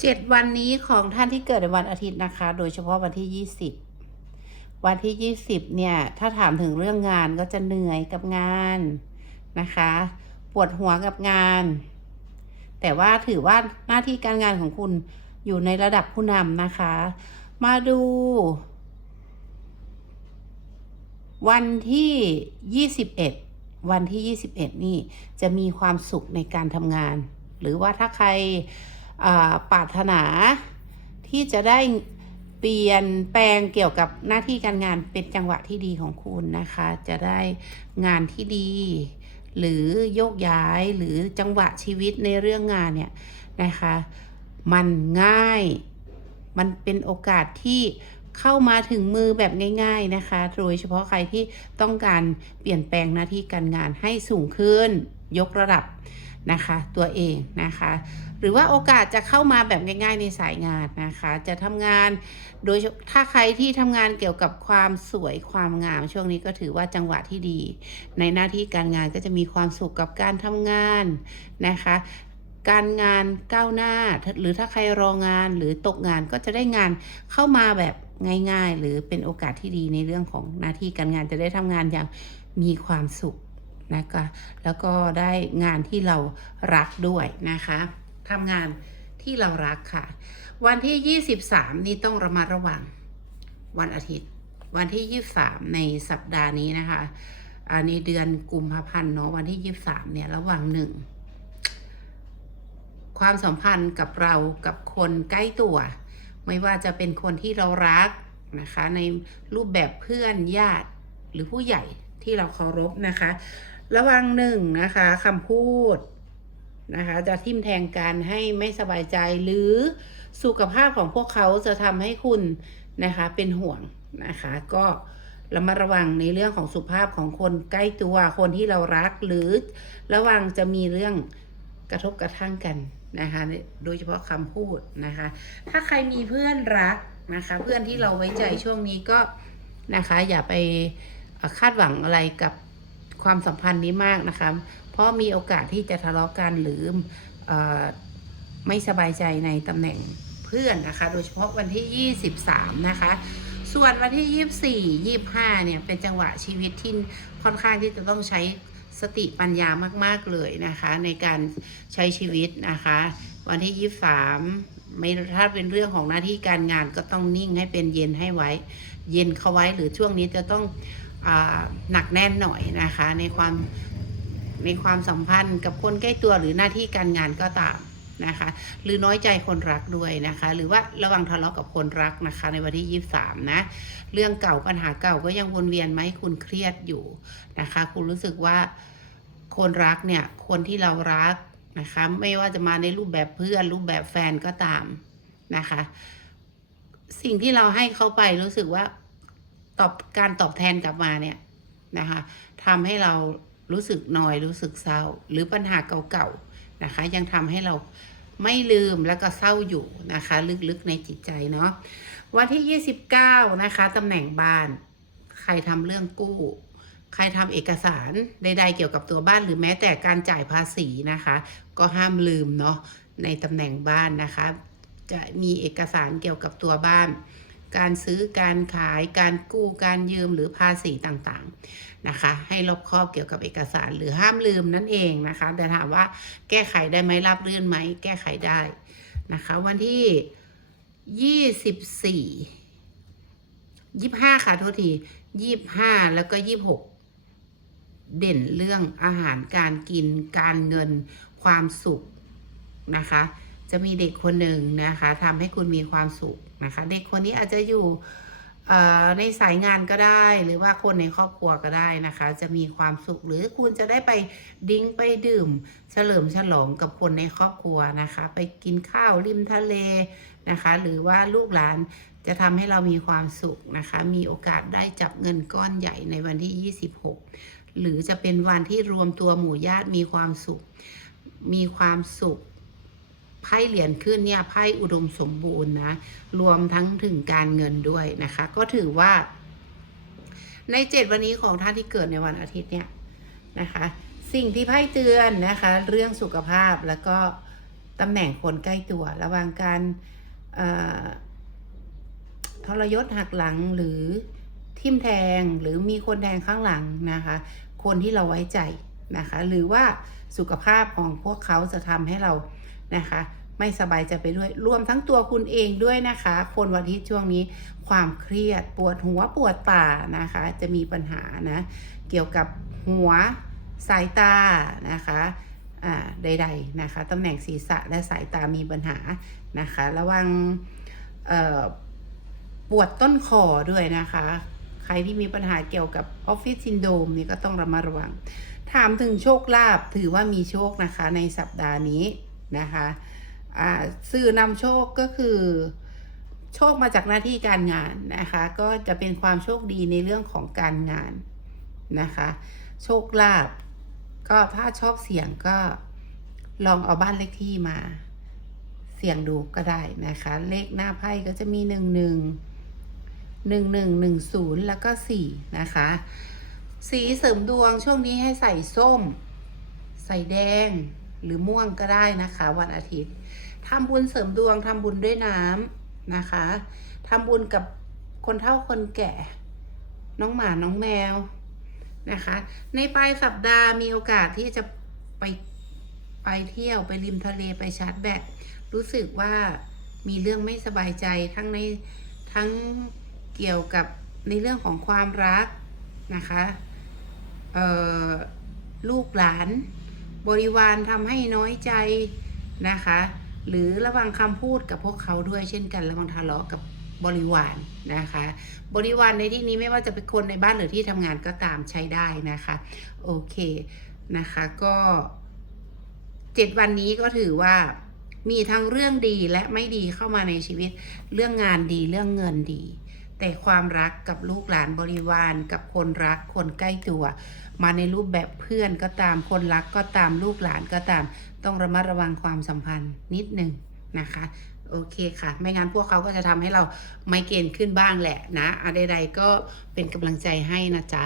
เจ็ดวันนี้ของท่านที่เกิดในวันอาทิตย์นะคะ โดยเฉพาะวันที่ยี่สิบวันที่ยี่สิบเนี่ย ถ้าถามถึงเรื่องงานก็จะเหนื่อยกับงานนะคะ ปวดหัวกับงาน แต่ว่าถือว่าหน้าที่การงานของคุณอยู่ในระดับผู้นำนะคะ มาดู วันที่21วันที่21นี่จะมีความสุขในการทำงาน หรือว่าถ้าใคร ปรารถนาที่จะได้เปลี่ยนแปลงเกี่ยวกับหน้าที่การงานเป็นจังหวะที่ดีของคุณนะคะ จะได้งานที่ดี หรือโยกย้ายหรือจังหวะชีวิตในเรื่องงานเนี่ยนะคะ มันง่าย มันเป็นโอกาสที่เข้ามาถึงมือแบบง่าย ๆนะคะ โดยเฉพาะใครที่ต้องการเปลี่ยนแปลงหน้าที่การงานให้สูงขึ้น ยกระดับ นะคะตัวเองนะคะหรือว่าโอกาสจะเข้ามาแบบง่ายๆในสายงานนะคะจะทำงานโดยถ้าใครที่ทำงานเกี่ยวกับความสวยความงาม ช่วงนี้ก็ถือว่าจังหวะที่ดี ในหน้าที่การงานก็จะมีความสุขกับการทำงานนะคะการงานก้าวหน้า หรือถ้าใครรองานหรือตกงานก็จะได้งานเข้ามาแบบง่าย ๆ หรือเป็นโอกาสที่ดีในเรื่องของหน้าที่การงานจะได้ทำงานอย่างมีความสุข นะคะแล้วก็ได้งานที่เรารักด้วยนะคะทำงานที่เรารักค่ะ วันที่ 23 นี่ต้องระมัดระวังวันอาทิตย์ วันที่ 23 ในสัปดาห์นี้นะคะอันนี้เดือนกุมภาพันธ์เนาะวันที่ 23 เนี่ยระหว่างหนึ่งความสัมพันธ์กับเรากับคนใกล้ตัว ไม่ว่าจะเป็นคนที่เรารักนะคะ ในรูปแบบเพื่อนญาติหรือผู้ใหญ่ที่เราเคารพนะคะ ระวังหนึ่งนะคะคำพูดนะคะ จะทิ่มแทงกันให้ไม่สบายใจหรือสุขภาพของพวกเขาจะทำให้คุณนะคะเป็นห่วงนะคะ ก็ระมัดระวังในเรื่องของสุขภาพของคนใกล้ตัวคนที่เรารักหรือระวังจะมีเรื่องกระทบกระทั่งกันนะคะ โดยเฉพาะคำพูดนะคะ ถ้าใครมีเพื่อนรักนะคะ เพื่อนที่เราไว้ใจช่วงนี้ก็นะคะ อย่าไปคาดหวังอะไรกับ ความสัมพันธ์นี้มากนะคะ เพราะมีโอกาสที่จะทะเลาะกันหรืออไม่สบายใจในตำแหน่งเพื่อนนะคะ โดยเฉพาะวันที่ 23 นะคะ ส่วนวันที่ 24 25 เนี่ย เป็นจังหวะชีวิตที่ค่อนข้างที่จะต้องใช้สติปัญญามากๆเลยนะคะ ในการใช้ชีวิตนะคะ วันที่ 23 ไม่ถ้าเป็นเรื่องของหน้าที่การงานก็ต้องนิ่งให้เป็นเย็นให้ไว้ เย็นเข้าไว้หรือช่วงนี้จะต้อง หนักแน่นหน่อยนะคะ ในความในความสัมพันธ์กับคนใกล้ตัวหรือหน้าที่การงานก็ตามนะคะ หรือน้อยใจคนรักด้วยนะคะ หรือว่าระวังทะเลาะกับคนรักนะคะ ในวันที่ 23 นะ เรื่องเก่าปัญหาเก่าก็ยังวนเวียนไหมาให้คุณเครียดอยู่นะคะ คุณรู้สึกว่าคนรักเนี่ย คนที่เรารักนะคะ ไม่ว่าจะมาในรูปแบบเพื่อนรูปแบบแฟนก็ตามนะคะ สิ่งที่เราให้เขาไปรู้สึกว่า ตอบการตอบแทนกลับมาเนี่ยนะคะทำให้เรารู้สึกนอยรู้สึกเศร้า หรือปัญหาเก่าๆนะคะ ยังทำให้เราไม่ลืมแล้วก็เศร้าอยู่นะคะ ลึกๆในจิตใจเนาะวันที่ 29 นะคะตำแหน่งบ้าน ใครทำเรื่องกู้ ใครทำเอกสารใดๆเกี่ยวกับตัวบ้านหรือแม้แต่การจ่ายภาษีนะคะ ก็ห้ามลืมเนาะในตำแหน่งบ้านนะคะ จะมีเอกสารเกี่ยวกับตัวบ้าน การซื้อการขายการกู้การยืมหรือภาษีต่างๆนะคะ ให้รอบครอบเกี่ยวกับเอกสารหรือห้ามลืมนั่นเองนะคะ แต่ถามว่าแก้ไขได้ไหมรับเรื่อนไหมแก้ไขได้นะคะ วันที่ยี่สิบสี่ยี่ห้าค่ะโทษทียี่ห้าแล้วก็ยี่หกเด่นเรื่องอาหารการกินการเงินความสุขนะคะ จะมีเด็กคนหนึ่งนะคะทำให้คุณมีความสุขนะคะ เด็กคนนี้อาจจะอยู่ในสายงานก็ได้หรือว่าคนในครอบครัวก็ได้นะคะ จะมีความสุขหรือคุณจะได้ไปดิ้งไปดื่ม เฉลิมฉลองกับคนในครอบครัวนะคะ ไปกินข้าวริมทะเลนะคะ หรือว่าลูกหลานจะทำให้เรามีความสุขนะคะ มีโอกาสได้จับเงินก้อนใหญ่ในวันที่ 26 หรือจะเป็นวันที่รวมตัวหมู่ญาติมีความสุข มีความสุข ไพ่เหรียญขึ้นเนี่ยไพ่อุดมสมบูรณ์นะรวมทั้งถึงการเงินด้วยนะคะ ก็ถือว่า ในเจ็ดวันนี้ของท่านที่เกิดในวันอาทิตย์เนี่ยนะคะ สิ่งที่ไพ่เตือนนะคะ เรื่องสุขภาพแล้วก็ตำแหน่งคนใกล้ตัว ระหว่างการทรยศหักหลังหรือทิมแทงหรือมีคนแทงข้างหลังนะคะ คนที่เราไว้ใจนะคะ หรือว่าสุขภาพของพวกเขาจะทำให้เรา นะคะ ไม่สบายใจไปด้วยรวมทั้งตัวคุณเองด้วยนะคะ คนวันทิตย์ช่วงนี้ความเครียดปวดหัวปวดตานะคะ จะมีปัญหานะเกี่ยวกับหัวสายตานะคะอ่าใดๆนะคะตำแหน่งศีรษะและสายตามีปัญหานะคะ ระวังปวดต้นคอด้วยนะคะ ใครที่มีปัญหาเกี่ยวกับออฟฟิศซินโดมนี่ก็ต้องระมัดระวัง ถามถึงโชคลาภถือว่ามีโชคนะคะในสัปดาห์นี้ นะคะสื่อนำโชคก็คือ โชคมาจากหน้าที่การงานนะคะ ก็จะเป็นความโชคดีในเรื่องของการงานนะคะ โชคลาภก็ถ้าชอบเสี่ยงก็ลองเอาบ้านเลขที่มา เสี่ยงดูก็ได้นะคะ เลขหน้าไพ่ก็จะมีหนึ่งหนึ่งหนึ่งหนึ่งหนึ่งศูนย์แล้วก็สี่นะคะ สีเสริมดวงช่วงนี้ให้ใส่ส้ม ใส่แดง หรือม่วงก็ได้นะคะ วันอาทิตย์ทำบุญเสริมดวงทำบุญด้วยน้ำนะคะทำบุญกับคนเฒ่าคนแก่ น้องหมาน้องแมวนะคะ ในปลายสัปดาห์มีโอกาสที่จะไปไปเที่ยวไปริมทะเลไปชาร์จแบตรู้สึกว่ามีเรื่องไม่สบายใจทั้งในทั้งเกี่ยวกับในเรื่องของความรักนะคะลูกหลาน บริวารทำให้น้อยใจนะคะ หรือระวังคำพูดกับพวกเขาด้วยเช่นกันระวังทะเลาะกับบริวารนะคะ บริวารในที่นี้ไม่ว่าจะเป็นคนในบ้านหรือที่ทำงานก็ตามใช้ได้นะคะ โอเคนะคะก็เจ็ดวันนี้ก็ถือว่ามีทั้งเรื่องดีและไม่ดีเข้ามาในชีวิต เรื่องงานดีเรื่องเงินดี แต่ความรักกับลูกหลานบริวาร กับคนรักคนใกล้ตัว มาในรูปแบบเพื่อนก็ตามคนรักก็ตามลูกหลานก็ตาม ต้องระมัดระวังความสัมพันธ์นิดหนึ่งนะคะโอเคค่ะ ไม่งั้นพวกเขาก็จะทำให้เราไม่เกณฑ์ขึ้นบ้างแหละนะอะไรใดๆก็เป็นกำลังใจให้นะจ๊ะ